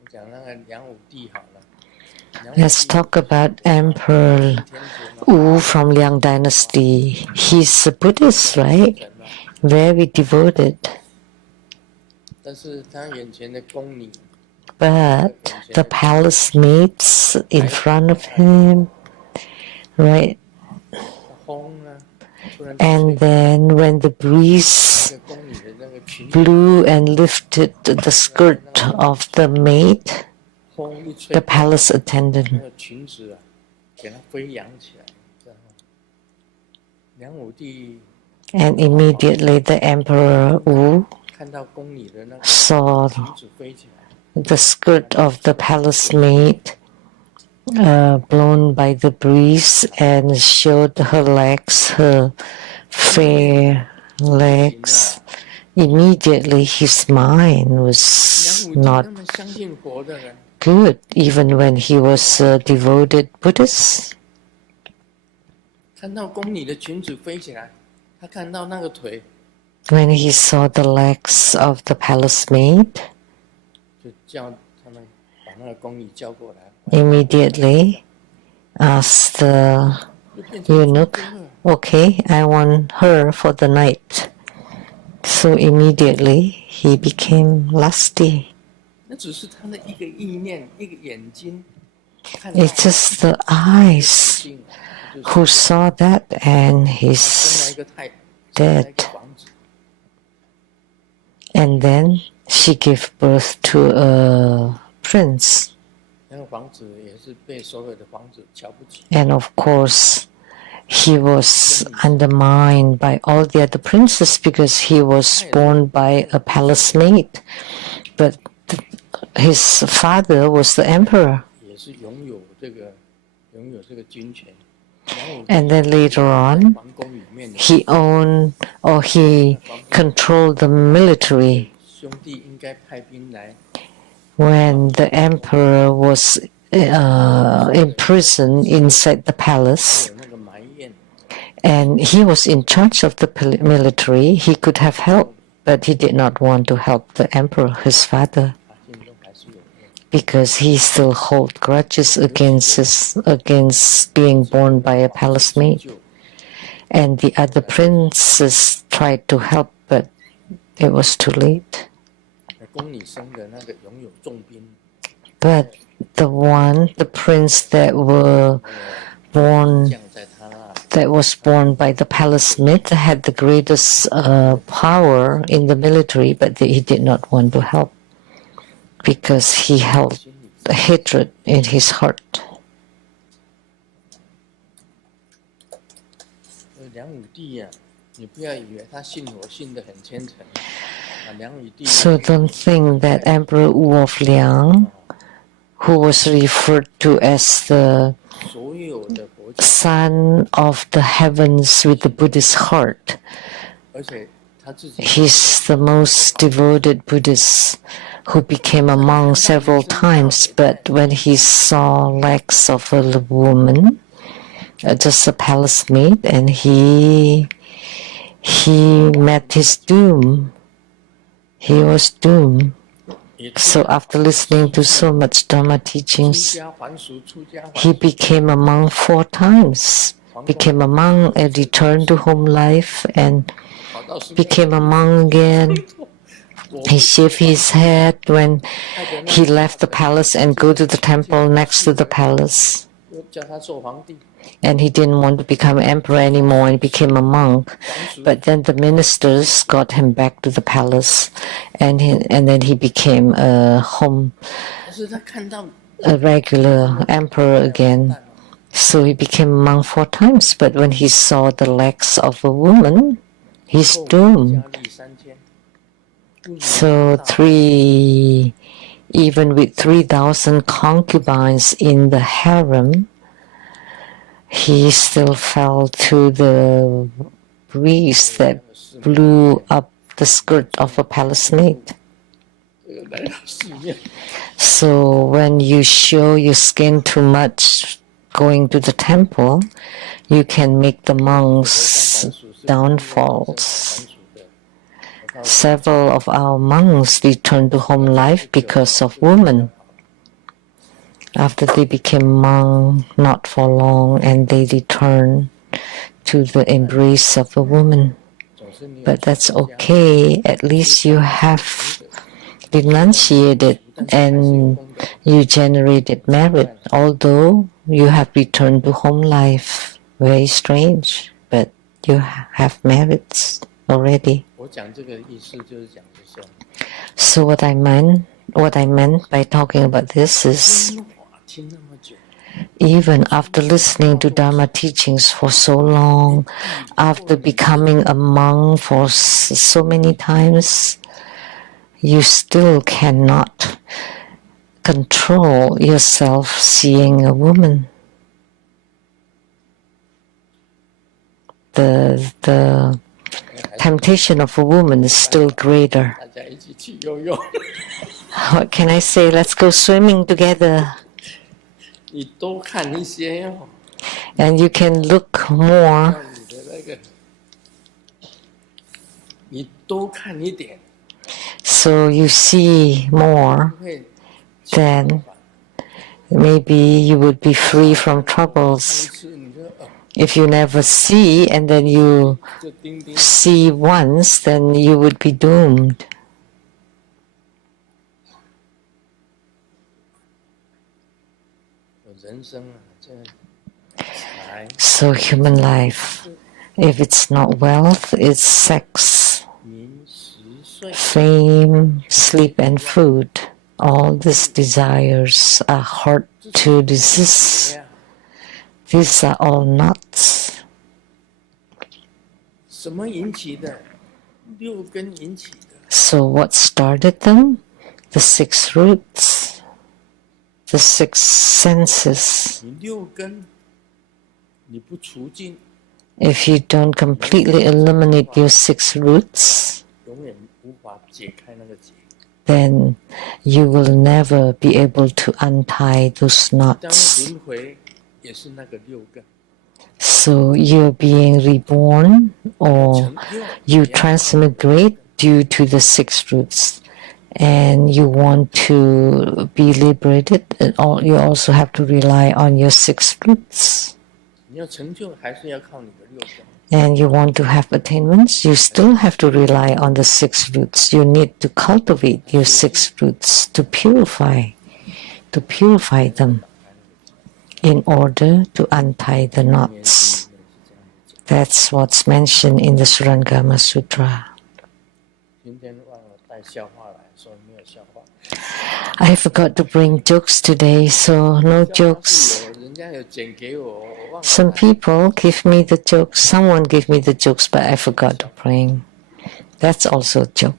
我讲那个梁武帝好了。 Let's talk about Emperor Wu from Liang Dynasty. He's a Buddhist, right? Very devoted. 但是他眼前的宫女 But the palace mates in front of him, right? 风啊，突然 And then when the breeze 那个宫女的那个裙子， blew and lifted the skirt of the maid, 风一吹 the，palace attendant 那个裙子啊，给它飞扬起来，然后梁武帝 and immediately the Emperor Wu 看到宫女的那个 saw 裙子飞起来， the skirt of the palace maid blown by the breeze and showed her legs, her fair legs. Immediately his mind 梁 was 武帝 not 那么相信佛的人， good, even when he was a devoted Buddhist. 看到宫女的裙子飞起来，他看到那个腿， When he saw the legs of the palace maid, 就叫他们把那个宫女叫过来， immediately asked the 就变成 eunuch, 猪了。 okay, I want her for the night. So immediately he became lusty. 那只是他的一个意念，一个眼睛看到 It's just the eyes 性，他就 who saw that and 他生了 he's 一个太，生了 dead. 一个房子， And then she gave birth to a prince. 那个房子也是被所有的房子瞧不起。 And of course, he was undermined by all the other princes because he was born by a palace maid. But his father was the emperor. 也是拥有这个军权。 And then later on, 皇宫里面的 he owned or he controlled the military. 兄弟应该派兵来， When the emperor was imprisoned inside the palace, 有那个埋怨， and he was in charge of the military, he could have helped, but he did not want to help the emperor, his father, 他心中还是有怨。 because he still held grudges against being born by a palace maid. 就 And the other princes tried to help, but it was too late. 宫女生的那个拥有重兵， But the prince that were born 将在他那里， that was born by the palace smith had the greatest power in the military, but he did not want to help because he held hatred in his heart. 梁武帝啊，你不要以为他信佛信得很虔诚啊。梁武帝 So don't think that Emperor Wu of Liang, who was referred to as the 所有的佛教， son of the heavens with the Buddhist heart, 而且他自己 he's the most devoted Buddhist who became a monk several times, but when he saw legs of a woman, just a palace maid, and he met his doom. He was doomed. So after listening to so much Dharma 出 teachings, 家还俗，出家还 he 俗， became a monk 4 times. Became a monk and returned to home life and 跑到寺庙 became a monk again. He shaved his head when he left the palace and go to the temple next to the palace. 又叫他做皇帝， And he didn't want to become emperor anymore and became a monk. 还俗， But then the ministers got him back to the palace, and then he became a 但是他看到 regular emperor again. So he became a monk 4 times. But when he saw the legs of a woman, he's 后 doomed. 家立3000，不如 So 大 even with 3,000 concubines in the harem, he still fell to the breeze that blew up the skirt of a palace maid. 来到寺庙， So when you show your skin too much going to the temple, you can make the monks' downfalls. Several of our monks returned to home life because of women. After they became monk, not for long, and they returned to the embrace of a woman. But that's okay. At least you have renunciated and you generated merit, although you have returned to home life. Very strange, but you have merits already. 我讲这个意思就是讲的说， So what I meant by talking about this is, 听法听那么久， even after listening to Dharma teachings for so long, after becoming a monk for so many times, you still cannot control yourself seeing a woman. The temptation of a woman is still greater. 大家一起去游泳， What can I say? Let's go swimming together. 你多看一些哦， And you can look more. 让你的那个，你多看一点， So you see more, 会 then maybe you would be free from 看 troubles. 一次你就If you never see and then you 就叮叮， see once, then you would be doomed. 人生啊，这财 So human life, if it's not wealth, it's sex, 名食睡， fame, sleep and food. All these desires are hard to resist. 怎样？ These are all nuts. 什么引起的？6根引起的。 So what started them? The 6 roots, the 6 senses. 你6根，你不除尽， If you don't completely eliminate your 6 roots, 永远无法解开那个结。 then you will never be able to untie those 当 knots. 轮回也是那个6根。 So you're being reborn or you transmigrate due to the 6 roots. And you want to be liberated, and you also have to rely on your 6 roots. 你要成就，还是要靠你的6根。 And you want to have attainments, you still have to rely on the 6 roots. You need to cultivate your 6 roots to purify them in order to untie the knots. That's what's mentioned in the Surangama Sutra. 今天忘了带笑话来，所以没有笑话。 I forgot to bring jokes today, so no 笑话是 jokes. 有人家有剪给我，我忘了 Some 带。 people give me the jokes. Someone gave me the jokes, but I forgot to bring. That's also a joke.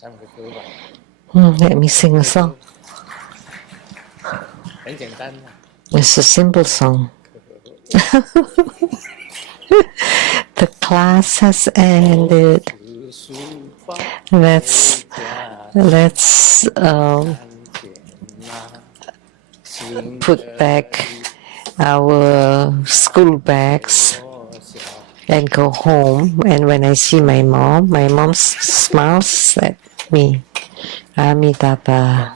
唱个歌吧， Let me sing a song. 很简单的。 It's a simple song. The class has ended. Let's put back our school bags and go home. And when I see my mom smiles at me. Amitabha.